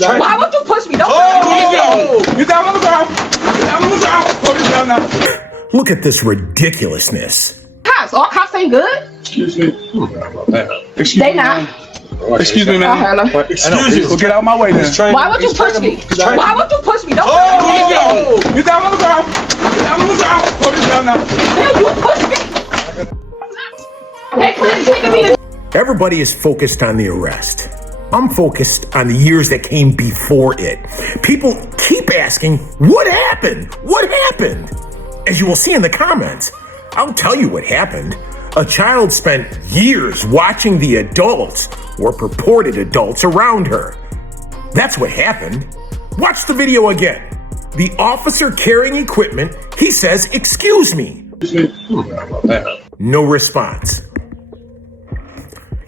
Why would you push me? Don't You down on the ground. You down on the ground. Put me down now. Look at this ridiculousness. cops. All cops ain't good. Excuse me. They not. Excuse me, man. Hello. Excuse you. Well, get out of my way then. Why would you push me? Why would you push me? Don't You down on the ground. You down on the ground. Put me down now. Damn, you push me. They couldn't take me to. Everybody is focused on the arrest. I'm focused on the years that came before it. People keep asking, what happened? What happened? As you will see in the comments, I'll tell you what happened. A child spent years watching the adults or purported adults around her. That's what happened. Watch the video again. The officer carrying equipment, he says, "Excuse me." No response.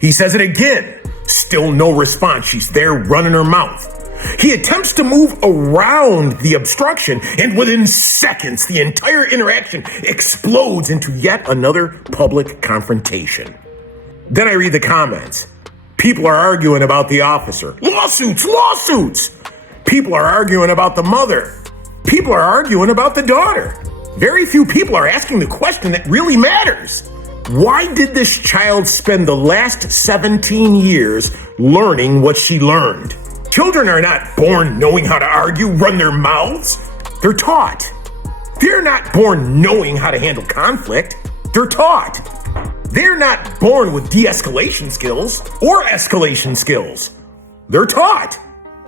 He says it again. Still no response. She's there running her mouth. He attempts to move around the obstruction, and within seconds, the entire interaction explodes into yet another public confrontation. Then I read the comments. People are arguing about the officer. Lawsuits, lawsuits! People are arguing about the mother. People are arguing about the daughter. Very few people are asking the question that really matters. Why did this child spend the last 17 years learning what she learned? Children are not born knowing how to argue, run their mouths. They're taught. They're not born knowing how to handle conflict. They're taught. They're not born with de-escalation skills or escalation skills. They're taught.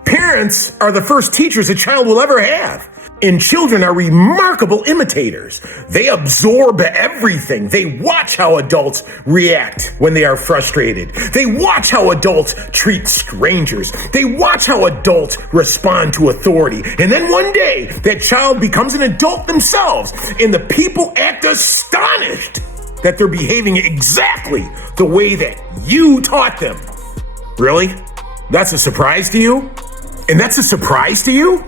Parents are the first teachers a child will ever have. And children are remarkable imitators. They absorb everything. They watch how adults react when they are frustrated. They watch how adults treat strangers. They watch how adults respond to authority. And then one day, that child becomes an adult themselves, and the people act astonished that they're behaving exactly the way that you taught them. Really? That's a surprise to you? And that's a surprise to you?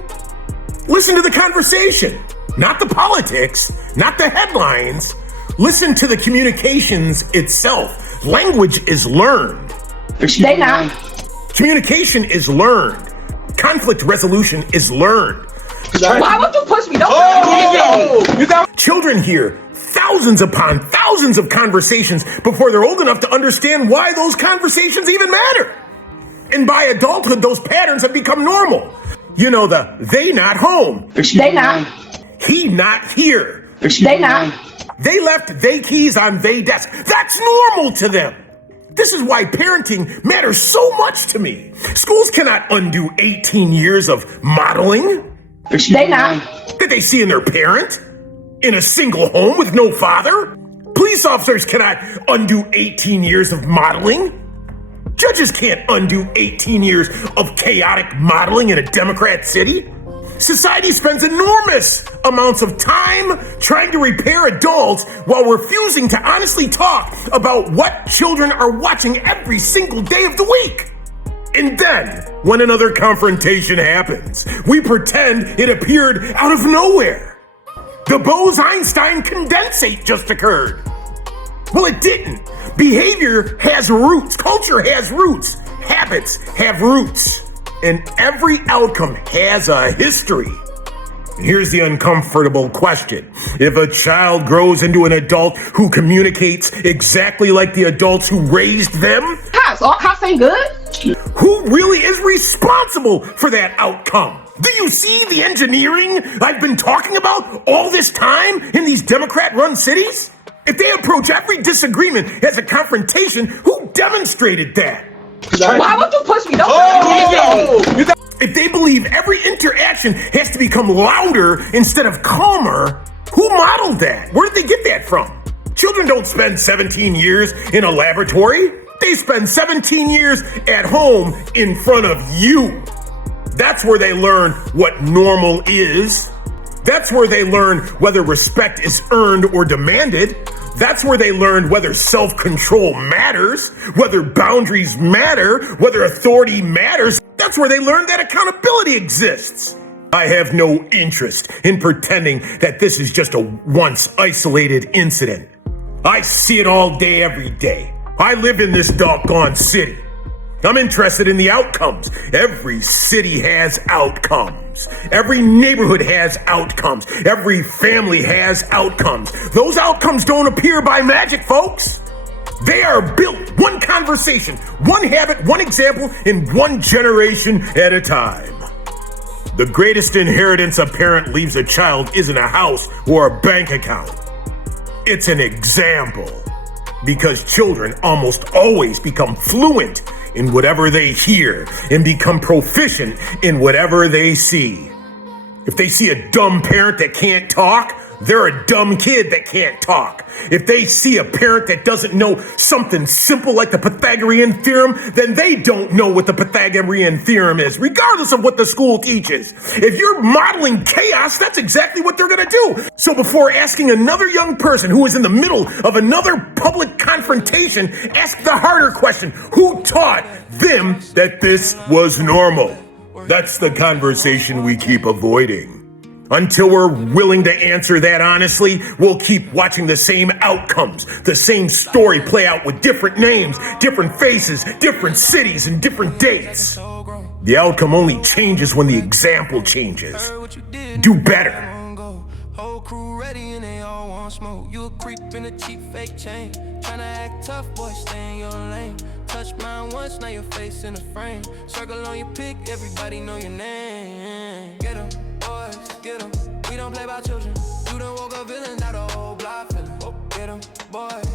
Listen to the conversation, not the politics, not the headlines. Listen to the communications itself. Language is learned. They not. Communication is learned. Conflict resolution is learned. Why would you push me? Don't Children hear thousands upon thousands of conversations before they're old enough to understand why those conversations even matter. And by adulthood, those patterns have become normal. You know, the they not home. They not. He not here. They not. They left they keys on they desk. That's normal to them. This is why parenting matters so much to me. Schools cannot undo 18 years of modeling. They not. Did they see in their parent? In a single home with no father? Police officers cannot undo 18 years of modeling. Judges can't undo 18 years of chaotic modeling in a Democrat city. Society spends enormous amounts of time trying to repair adults while refusing to honestly talk about what children are watching every single day of the week. And then, when another confrontation happens, we pretend it appeared out of nowhere. The Bose-Einstein condensate just occurred. Well, it didn't. Behavior has roots. Culture has roots. Habits have roots. And every outcome has a history. Here's the uncomfortable question. If a child grows into an adult who communicates exactly like the adults who raised them, Cops. All cops ain't good. who really is responsible for that outcome? Do you see the engineering I've been talking about all this time in these Democrat-run cities? If they approach every disagreement as a confrontation, who demonstrated that? Why would you push me? Don't If they believe every interaction has to become louder instead of calmer, who modeled that? Where did they get that from? Children don't spend 17 years in a laboratory. They spend 17 years at home in front of you. That's where they learn what normal is. That's where they learn whether respect is earned or demanded. That's where they learn whether self-control matters, whether boundaries matter, whether authority matters. That's where they learn that accountability exists. I have no interest in pretending that this is just a once isolated incident. I see it all day, every day. I live in this doggone city. I'm interested in the outcomes. Every city has outcomes. Every neighborhood has outcomes. Every family has outcomes. Those outcomes don't appear by magic, folks. They are built one conversation, one habit, one example, in one generation at a time. The greatest inheritance a parent leaves a child isn't a house or a bank account. It's an example. Because children almost always become fluent in whatever they hear and become proficient in whatever they see. If they see a dumb parent that can't talk, they're a dumb kid that can't talk. If they see a parent that doesn't know something simple like the Pythagorean theorem, then they don't know what the Pythagorean theorem is, regardless of what the school teaches. If you're modeling chaos, that's exactly what they're going to do. So before asking another young person who is in the middle of another public confrontation, ask the harder question: who taught them that this was normal? That's the conversation we keep avoiding. Until we're willing to answer that honestly, we'll keep watching the same outcomes, the same story play out with different names, different faces, different cities, and different dates. The outcome only changes when the example changes. Do better. Whole crew ready and they all want smoke. You a creep in a cheap fake chain. Tryna act tough, boy, stay in your lane. Touch mine once, now your face in the frame. Circle on your pick, everybody know your name. Get 'em, boys, get 'em. We don't play by children. You done woke up villains, now the whole block feeling. Get 'em, boys.